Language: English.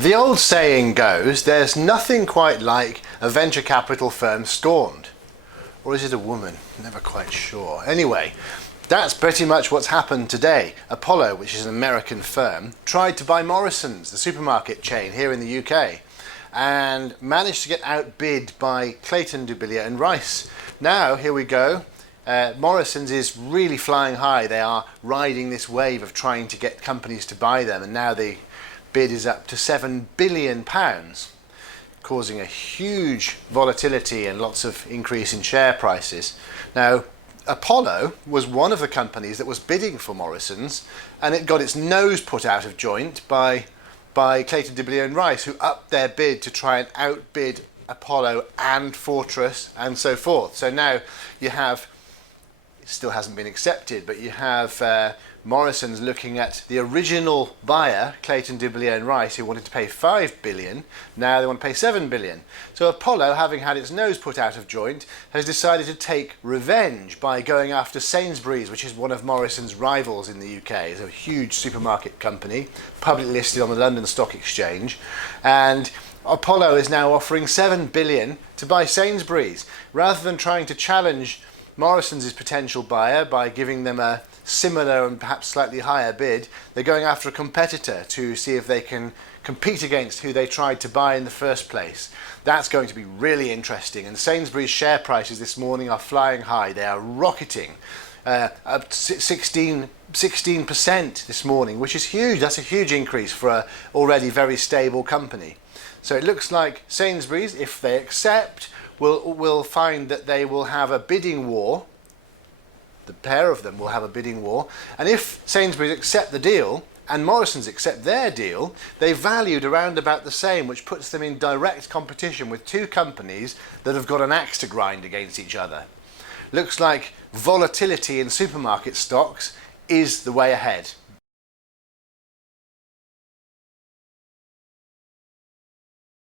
The old saying goes, there's nothing quite like a venture capital firm stormed. Or is it a woman? Never quite sure. Anyway, that's pretty much what's happened today. Apollo, which is an American firm, tried to buy Morrisons, the supermarket chain here in the UK, and managed to get outbid by Clayton, Dubilier and Rice. Now, here we go. Morrisons is really flying high. They are riding this wave of trying to get companies to buy them, and now the bid is up to £7 billion, causing a huge volatility and lots of increase in share prices. Now, Apollo was one of the companies that was bidding for Morrisons, and it got its nose put out of joint by Clayton, Dubilier and Rice, who upped their bid to try and outbid Apollo and Fortress and so forth. So now you have, it still hasn't been accepted, but you have Morrisons looking at the original buyer, Clayton, Dubilier and Rice, who wanted to pay £5 billion. Now they want to pay £7 billion. So Apollo, having had its nose put out of joint, has decided to take revenge by going after Sainsburys, which is one of Morrisons' rivals in the UK. It's a huge supermarket company, publicly listed on the London Stock Exchange. And Apollo is now offering £7 billion to buy Sainsburys. Rather than trying to challenge Morrisons' potential buyer by giving them a similar and perhaps slightly higher bid, they're going after a competitor to see if they can compete against who they tried to buy in the first place. That's going to be really interesting, and Sainsbury's share prices this morning are flying high. They are rocketing up 16% this morning, which is huge. That's a huge increase for an already very stable company. So it looks like Sainsbury's, if they accept, will find that they will have a bidding war. The pair of them will have a bidding war, and if Sainsbury's accept the deal and Morrisons accept their deal, they valued around about the same, which puts them in direct competition with two companies that have got an axe to grind against each other. Looks like volatility in supermarket stocks is the way ahead.